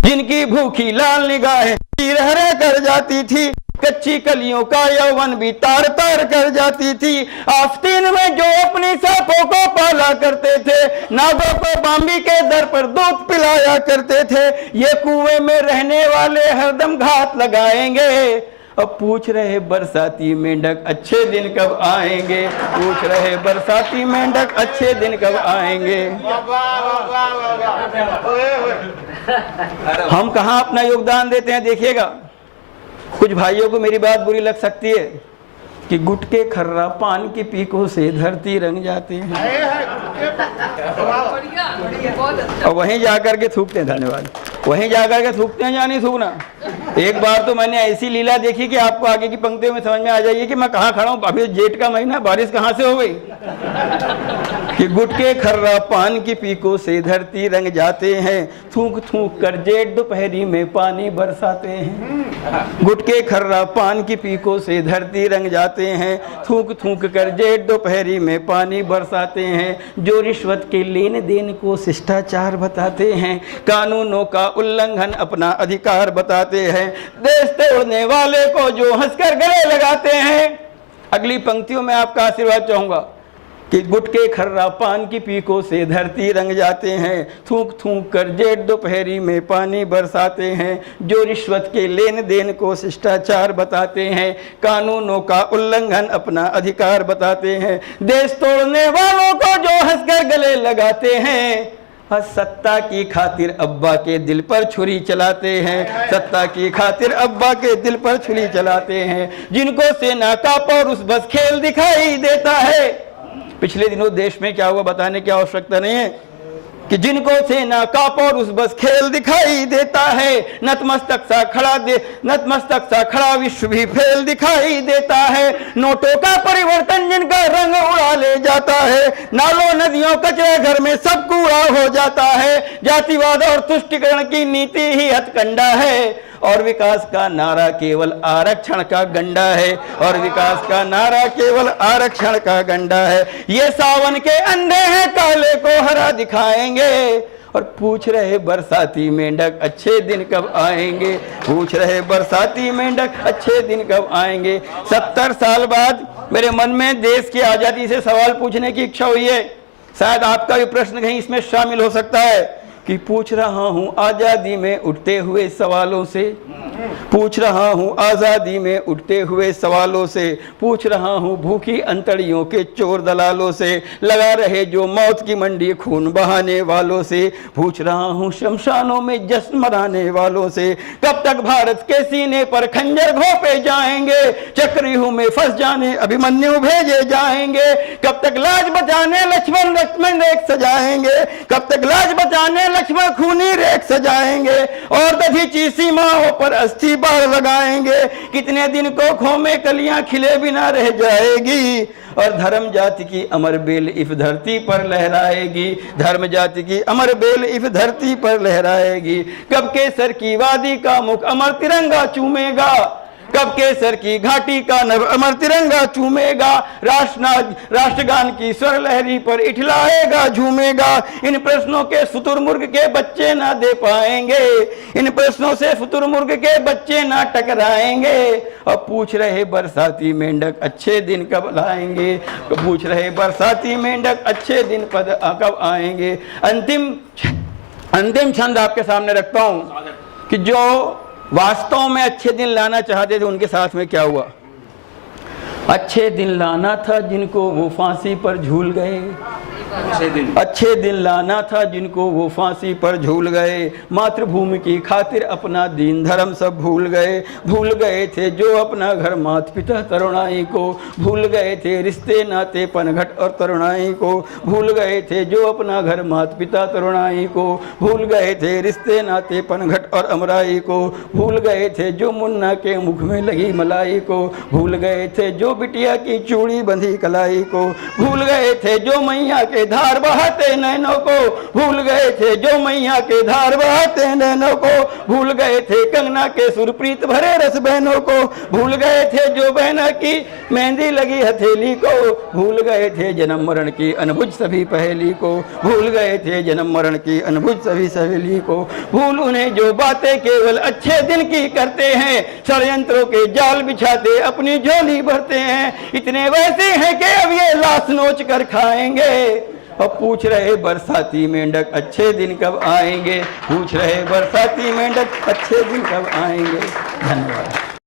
जिनकी भूखी लाल निगाहें तीर हरे कर जाती थी, कच्ची कलियों का यौवन भी तार तार कर जाती थी। आस्तीन में जो अपनी सांपों को पाला करते थे, नागों को बाम्बी के दर पर दूध पिलाया करते थे, ये कुएं में रहने वाले हरदम घात लगाएंगे। अब पूछ रहे बरसाती मेंढक अच्छे दिन कब आएंगे, पूछ रहे बरसाती मेंढक अच्छे दिन कब आएंगे। हम कहाँ अपना योगदान देते हैं देखिएगा। कुछ भाइयों को मेरी बात बुरी लग सकती है कि गुटके खर्रा पान की पीकों से धरती रंग जाते हैं और वहीं जाकर के थूकते हैं। धन्यवाद। वहीं जाकर के थूकते हैं या नहीं थूकना। एक बार तो मैंने ऐसी लीला देखी कि आपको आगे की पंक्तियों में समझ में आ जाइए कि मैं कहाँ खड़ा हूँ। अभी जेठ का महीना, बारिश कहाँ से हो गई कि गुटके खर्रा पान की पीकों से धरती रंग जाते हैं, थूक थूक कर जेठ दोपहरी में पानी बरसाते हैं। गुटके खर्रा पान की पीकों से धरती रंग जाते हैं, थूक थूक कर जेठ दोपहरी में पानी बरसाते हैं। जो रिश्वत के लेन देन को शिष्टाचार बताते हैं, कानूनों का उल्लंघन अपना अधिकार बताते हैं, देश तोड़ने वाले को जो हंसकर गले लगाते हैं। अगली पंक्तियों में आपका आशीर्वाद चाहूंगा कि गुटके खर्रा पान की पीकों से धरती रंग जाते हैं, थूक थूक कर जेठ दोपहरी में पानी बरसाते हैं। जो रिश्वत के लेन देन को शिष्टाचार बताते हैं, कानूनों का उल्लंघन अपना अधिकार बताते हैं, देश तोड़ने वालों को जो हंसकर गले लगाते हैं। सत्ता की खातिर अब्बा के दिल पर छुरी चलाते हैं, सत्ता की खातिर अब्बा के दिल पर छुरी चलाते हैं। जिनको सेना का पौरुष बस खेल दिखाई देता है। पिछले दिनों देश में क्या हुआ बताने की आवश्यकता नहीं है कि जिनको सेना का पौरुष बस खेल दिखाई देता है, नतमस्तक सा खड़ा विश्व भी फेल दिखाई देता है। नोटों का परिवर्तन जिनका रंग उड़ा ले जाता है, नालों नदियों कचरे घर में सब कूड़ा हो जाता है। जातिवाद और तुष्टिकरण की नीति ही हथकंडा है और विकास का नारा केवल आरक्षण का गंडा है, और विकास का नारा केवल आरक्षण का गंडा है। ये सावन के अंधे हैं, काले को हरा दिखाएंगे। और पूछ रहे बरसाती मेंढक अच्छे दिन कब आएंगे, पूछ रहे बरसाती मेंढक अच्छे दिन कब आएंगे। 70 साल बाद मेरे मन में देश की आजादी से सवाल पूछने की इच्छा हुई है। शायद आपका भी प्रश्न कहीं इसमें शामिल हो सकता है कि पूछ रहा हूं आजादी में उठते हुए सवालों से, पूछ रहा हूं आजादी में उठते हुए सवालों से, पूछ रहा हूं भूखी अंतड़ियों के चोर दलालों से, लगा रहे जो मौत की मंडी खून बहाने वालों से, पूछ रहा हूं शमशानों में जश्न मनाने वालों से। कब तक भारत के सीने पर खंजर घोंपे जाएंगे, चक्रव्यूह में फंस जाने अभिमन्यु भेजे जाएंगे। कब तक लाज बचाने लक्ष्मण रेख सजाएंगे, कब तक लाज बचाने लक्ष्मण खूनी रेख सजाएंगे, और दधीची सीमाओं पर अस्थि बाढ़ लगाएंगे। कितने दिन को खो में कलियां खिले बिना रह जाएगी, और धर्म जाति की अमर बेल इस धरती पर लहराएगी, धर्म जाति की अमर बेल इस धरती पर लहराएगी। कब केसर की वादी का मुख अमर तिरंगा चूमेगा, कब केसर की घाटी का नभ अमर तिरंगा चूमेगा। राष्ट्रगान की स्वर लहरी पर इठलाएगा झूमेगा। इन प्रश्नों के शुतुरमुर्ग के बच्चे ना दे पाएंगे, इन प्रश्नों से शुतुरमुर्ग के बच्चे ना टकराएंगे। और पूछ रहे बरसाती मेंढक अच्छे दिन कब लाएंगे, पूछ रहे बरसाती मेंढक अच्छे दिन कब आएंगे। अंतिम छंद आपके सामने रखता हूं कि जो वास्तव में अच्छे दिन लाना चाहते थे उनके साथ में क्या हुआ। अच्छे दिन लाना था जिनको वो फांसी पर झूल गए, अच्छे दिन लाना था जिनको वो फांसी पर झूल गए, मातृभूमि की खातिर अपना दीन धर्म सब भूल गए थे जो अपना घर माता पिता तरुणाई को, भूल गए थे रिश्ते नाते पनघट और तरुणाई को, भूल गए थे जो अपना घर माता पिता तरुणाई को, भूल गए थे रिश्ते नाते पनघट और अमराई को, भूल गए थे जो मुन्ना के मुख में लगी मलाई को, भूल गए थे जो बिटिया की चूड़ी बंधी कलाई को, भूल गए थे जो मैया के धार बहाते नैनों को, भूल गए थे जो मैया के धार बहाते नैनों को, भूल गए थे कंगना के सुरप्रीत भरे रस बहनों को, भूल गए थे जो बहना की मेहंदी लगी हथेली को, भूल गए थे जन्म मरण की अनबुझ सभी पहेली को, भूल गए थे जन्म मरण की अनबुझ सभी सहेली को, भूल उन्हें जो बातें केवल अच्छे दिन की करते हैं, षड्यंत्रों के जाल बिछाते अपनी झोली भरते हैं, इतने वैसे हैं कि अब ये लाश नोच कर खाएंगे, अब पूछ रहे बरसाती मेंढक अच्छे दिन कब आएंगे, पूछ रहे बरसाती मेंढक अच्छे दिन कब आएंगे। धन्यवाद।